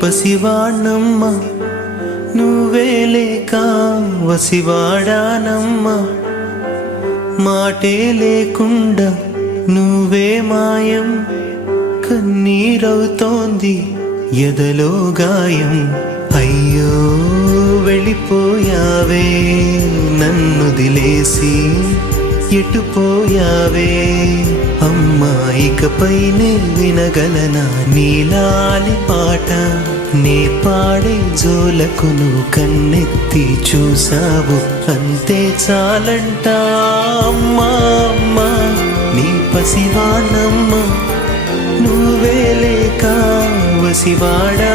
పసివాణమ్మ నువ్వే లేక వసివాడానమ్మా మాటే లేకుండా నువ్వే మాయం కన్నీరవుతోంది ఎదలో గాయం అయ్యో వెళ్ళిపోయావే నన్నుదిలేసి ఎటుపోయావే అమ్మా ఇకపైనే వినగలనా నీలాలి పాట నే పాడే జోలకు నువ్వు కన్నెత్తి చూసావు అంతే చాలంట అమ్మా అమ్మా నీ పసివాణమ్మ నువ్వే లేక వసివాడా